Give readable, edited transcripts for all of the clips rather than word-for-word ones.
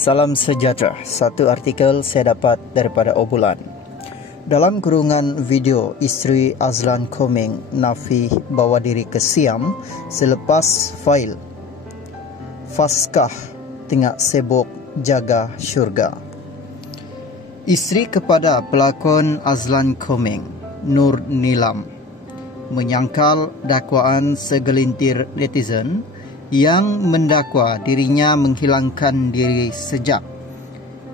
Salam sejahtera. Satu artikel saya dapat daripada Obulan. Dalam kurungan video, isteri Azlan Komeng, Nafih, bawa diri ke Siam selepas fail Faskah tengah sibuk jaga syurga. Isteri kepada pelakon Azlan Komeng, Nur Nilam, menyangkal dakwaan segelintir netizen yang mendakwa dirinya menghilangkan diri sejak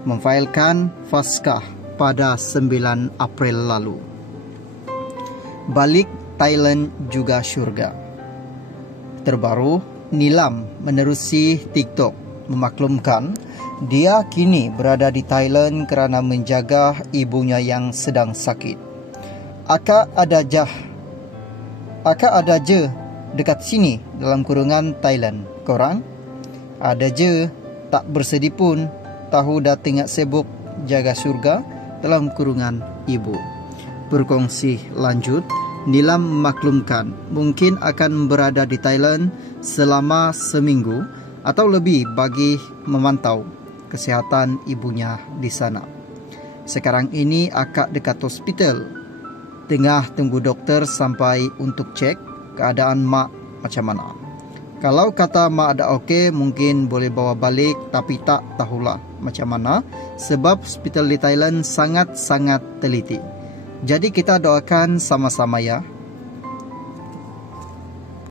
memfailkan Faskah pada 9 April lalu. Balik Thailand juga syurga. Terbaru, Nilam menerusi TikTok memaklumkan dia kini berada di Thailand kerana menjaga ibunya yang sedang sakit. Akak ada je dekat sini dalam kurungan Thailand. Korang ada je tak bersedih pun tahu dah tengah sibuk jaga syurga dalam kurungan ibu. Berkongsi lanjut, Nilam memaklumkan mungkin akan berada di Thailand selama seminggu atau lebih bagi memantau kesihatan ibunya di sana. Sekarang ini akak dekat hospital, tengah tunggu doktor sampai untuk cek keadaan mak macam mana. Kalau kata mak ada okey, mungkin boleh bawa balik, tapi tak tahulah macam mana sebab hospital di Thailand sangat-sangat teliti. Jadi kita doakan sama-sama ya,